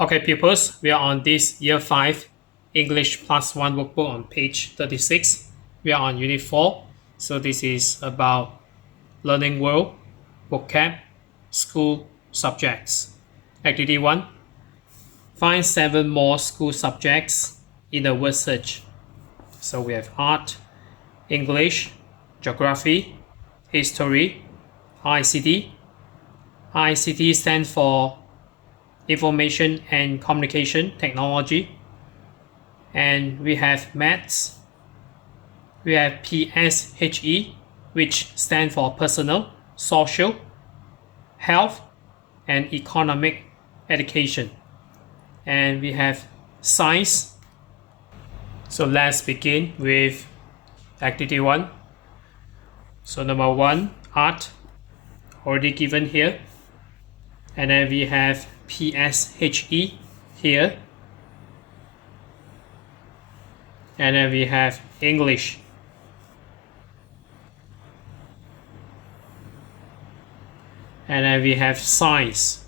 Okay, pupils, we are on this Year 5 English Plus 1 workbook on page 36. We are on Unit 4. So this is about learning world, vocab, school subjects. Activity 1. Find 7 more school subjects in the word search. So we have art, English, geography, history, ICT. ICT stands for Information and Communication Technology. And we have maths. We have PSHE, which stands for Personal, Social, Health, and Economic Education. And we have science. So let's begin with activity 1. So number 1, art, already given here. And then we have PSHE here. And then we have English. And then we have science.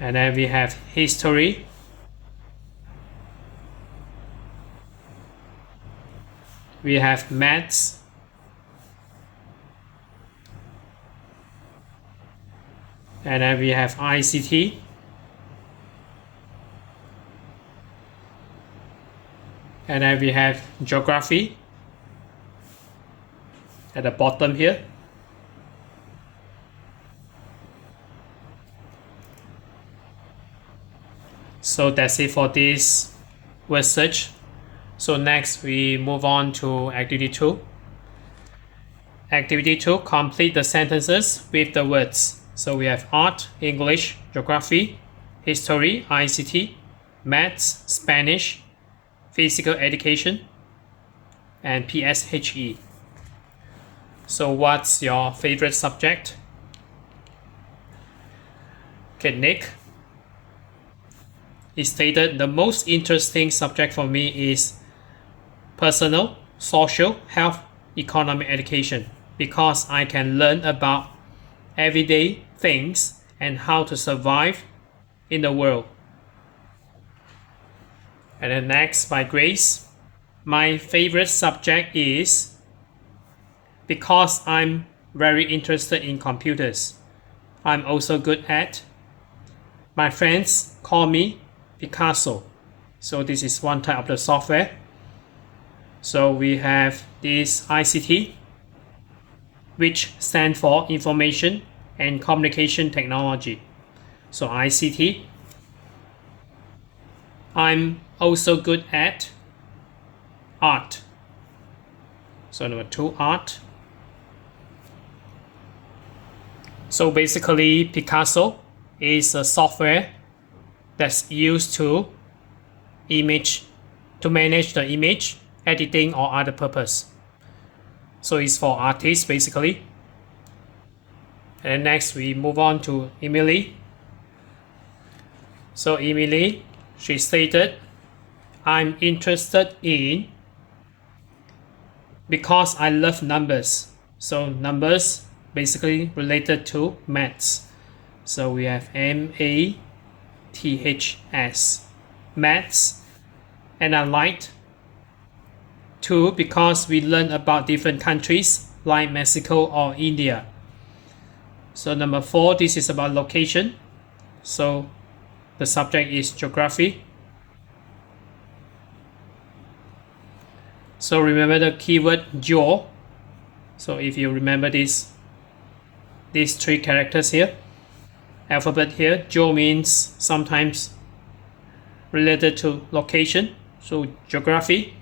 And then we have history. We have maths. And then we have ICT. And then we have geography at the bottom here. So that's it for this word search. So next we move on to activity 2. Activity 2, complete the sentences with the words. So we have art, English, geography, history, ICT, maths, Spanish, physical education, and PSHE. So what's your favorite subject? Okay, Nick. It stated the most interesting subject for me is personal, social, health, economic education because I can learn about everyday things and how to survive in the world. And then next, by Grace. My favorite subject is because I'm very interested in computers. I'm also good at. My friends call me Picasso. So this is one type of the software. So we have this ICT, which stands for Information and Communication Technology. So ICT. I'm also good at art. So number 2, art. So basically, Picasso is a software that's used to manage the image, editing, or other purpose. So it's for artists basically. And next we move on to Emily. So Emily, she stated, I'm interested in because I love numbers. So numbers basically related to maths. So we have MATHS, maths. And I liked 2 because we learn about different countries like Mexico or India. So number 4, this is about location. So the subject is geography. So remember the keyword geo. So if you remember these 3 characters here, alphabet here, geo means sometimes related to location. So geography.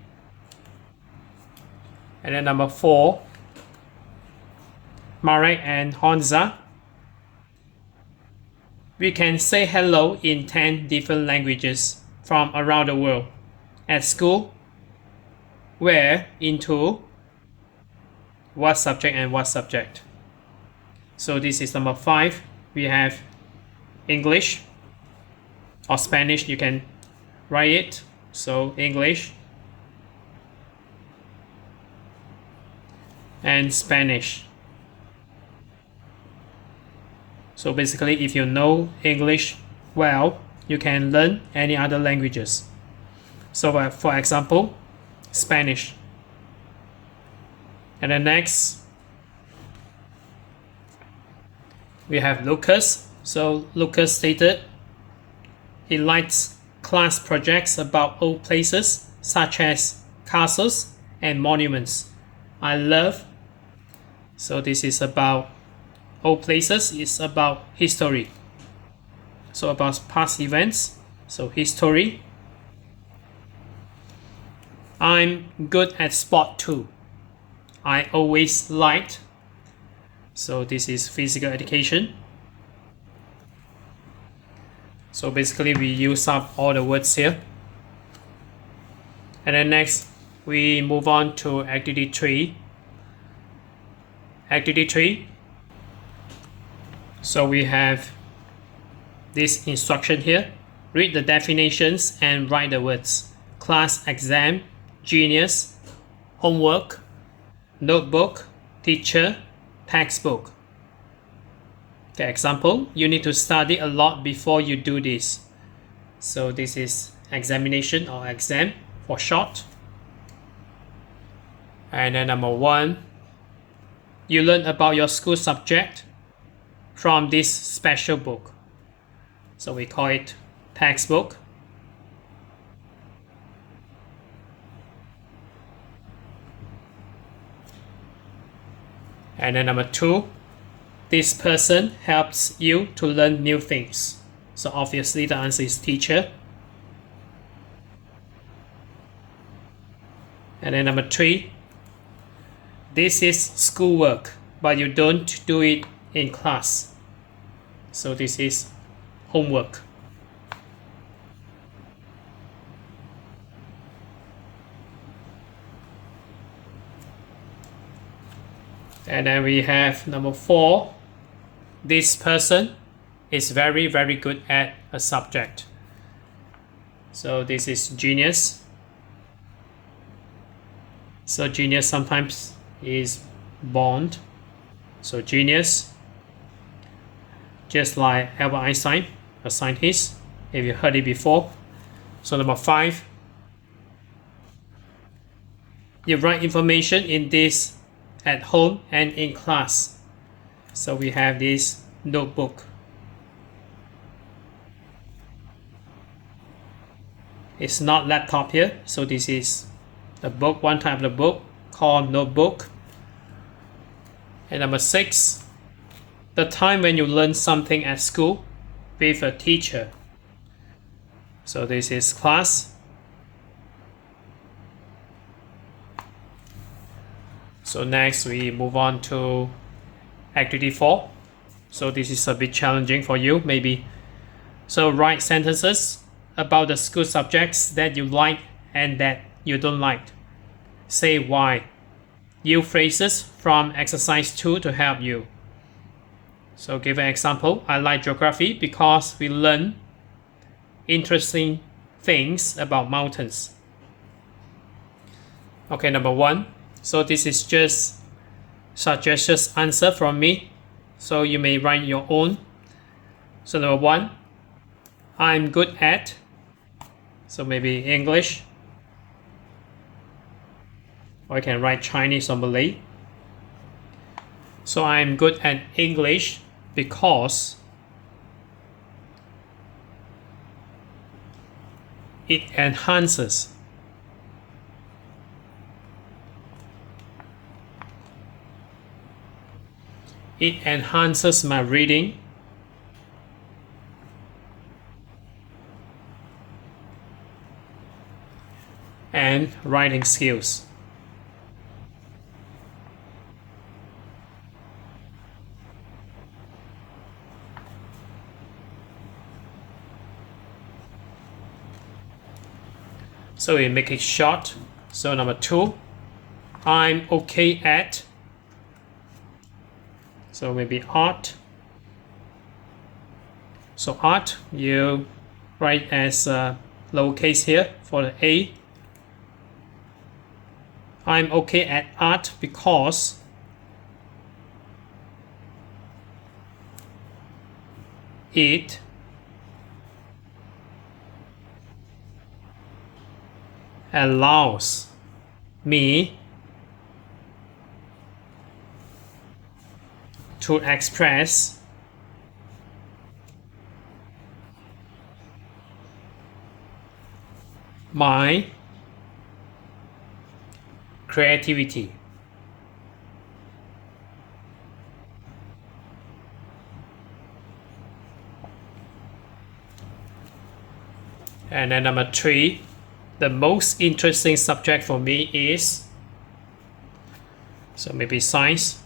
And then number 4, Marek and Honza. We can say hello in 10 different languages from around the world. At school, where, into, what subject and what subject. So this is number 5. We have English or Spanish, you can write it. So English and Spanish. So basically, if you know English well, you can learn any other languages. So for example, Spanish. And then next, we have Lucas. So Lucas stated he likes class projects about old places such as castles and monuments. I love. So this is about old places. It's about history. So about past events. So history. I'm good at sport too. I always liked. So this is physical education. So basically we use up all the words here. And then next we move on to activity 3. Activity 3. So we have this instruction here. Read the definitions and write the words. Class exam, genius, homework, notebook, teacher, textbook. Okay, example, you need to study a lot before you do this. So this is examination or exam for short. And then number 1, you learn about your school subject from this special book. So we call it textbook. And then number 2, this person helps you to learn new things. So obviously the answer is teacher. And then number 3, this is schoolwork, but you don't do it in class. So this is homework. And then we have number 4, this person is very, very good at a subject. So this is genius. So genius sometimes is born. So genius, just like Albert Einstein, a scientist, if you heard it before. So number 5, you write information in this at home and in class. So we have this notebook. It's not laptop here, so this is the book, one type of the book called notebook. And number 6, the time when you learn something at school with a teacher. So this is class. So next we move on to activity 4. So this is a bit challenging for you maybe. So write sentences about the school subjects that you like and that you don't like. Say why. Use phrases from exercise 2 to help you. So give an example. I like geography because we learn interesting things about mountains. Okay, number 1. So this is just suggestions answer from me. So you may write your own. So number 1, I'm good at. So maybe English. Or I can write Chinese or Malay. So I'm good at English because it enhances my reading and writing skills. So we make it short. So number 2, I'm okay at. So maybe art. So art, you write as lowercase here for the A. I'm okay at art because It allows me to express my creativity. And then number 3, the most interesting subject for me is, so maybe science.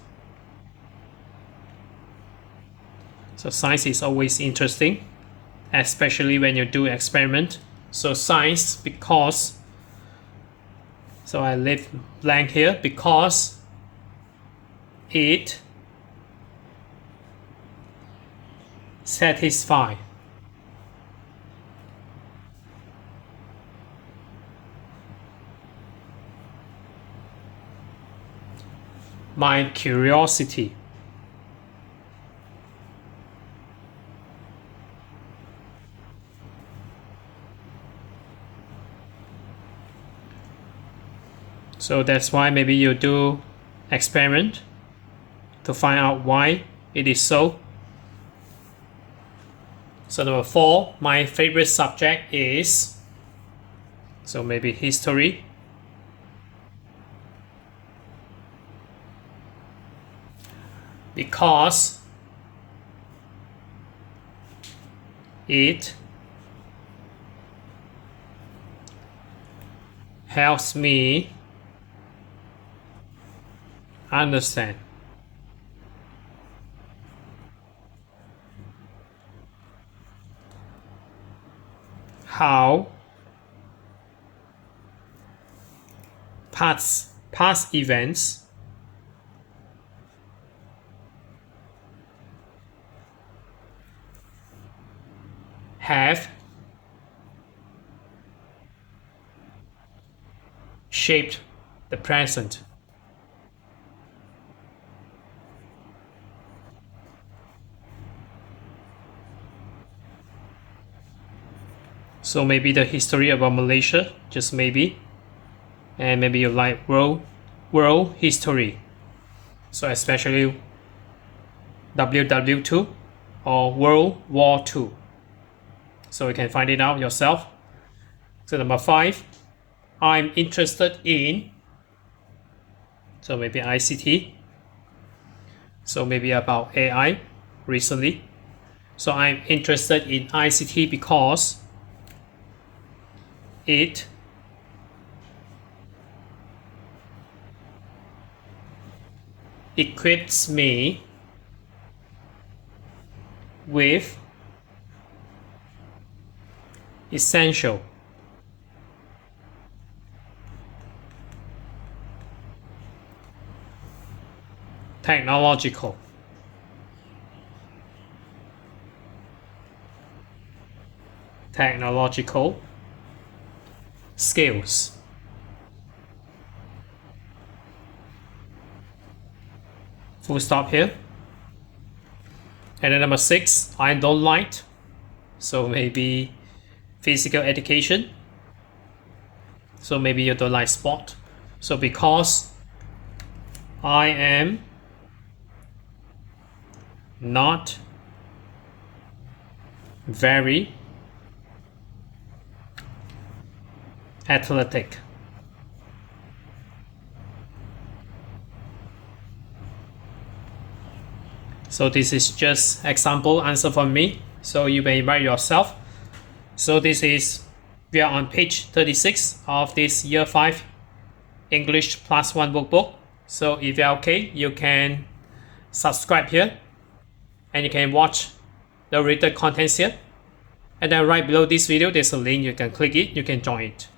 So science is always interesting, especially when you do experiment. So science, because, so I leave blank here, because it satisfies my curiosity. So that's why maybe you do experiment to find out why it is so. So number 4, my favorite subject is, so maybe history. Because it helps me understand how past events have shaped the present. So maybe the history about Malaysia, just maybe. And maybe you like world history. So especially WW2 or World War II. So you can find it out yourself. So number 5, I'm interested in, so maybe ICT. So maybe about AI recently. So I'm interested in ICT because it equips me with essential technological skills. Full stop here. And then number 6, I don't like, so maybe physical education. So maybe you don't like sport. So because I am not very athletic. So this is just example answer from me. So you may write yourself. So this is, we are on page 36 of this year 5 English plus 1 workbook. So if you're okay, you can subscribe here and you can watch the written contents here. And then right below this video, there's a link, you can click it, you can join it.